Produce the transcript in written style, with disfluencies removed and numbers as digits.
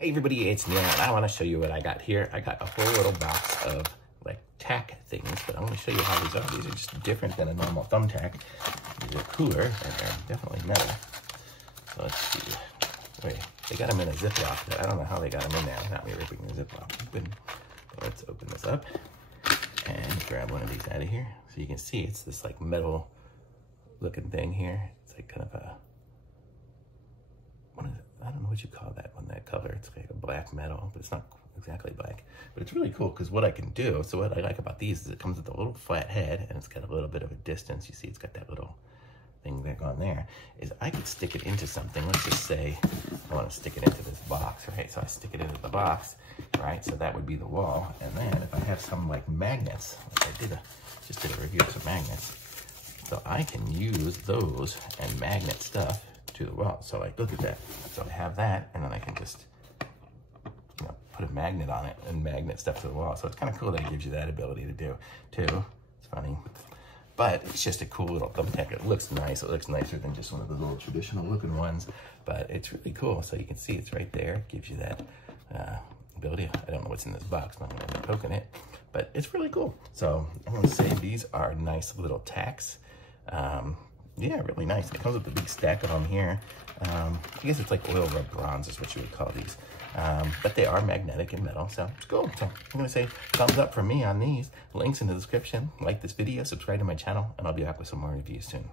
Hey everybody, it's Neil, and I want to show you what I got here. I got a whole little box of like tack things, but I'm going to show you how these are. These are just different than a normal thumbtack. These are cooler, and they're definitely metal. So let's see. Wait, they got them in a Ziploc, but I don't know how they got them in there. Not me ripping the Ziploc open. But let's open this up and grab one of these out of here. So you can see it's this like metal looking thing here. It's like kind of a, what is it? I don't know what you call that one, that color. It's like a black metal, but it's not exactly black. But it's really cool because what I can do, so what I like about these is it comes with a little flat head and it's got a little bit of a distance. You see it's got that little thing there going there, is I could stick it into something. Let's just say I want to stick it into this box, right? So I stick it into the box, right? So that would be the wall. And then if I have some like magnets, like I just did a review of some magnets, so I can use those and magnet stuff to the wall. So like, look at that. So I have that, and then I can just, you know, put a magnet on it and magnet stuff to the wall. So it's kind of cool that it gives you that ability to do too. It's funny, but it's just a cool little thumbtack. It looks nice. It looks nicer than just one of the little traditional looking ones, but it's really cool. So you can see it's right there. It gives you that ability. I don't know what's in this box, but I'm going to be poking it, but it's really cool. So I'm going to say these are nice little tacks. Yeah, really nice. It comes with a big stack of them here. I guess it's like oil rub bronze is what you would call these. But they are magnetic and metal, so it's cool. So I'm going to say thumbs up for me on these. Links in the description. Like this video, subscribe to my channel, and I'll be back with some more reviews soon.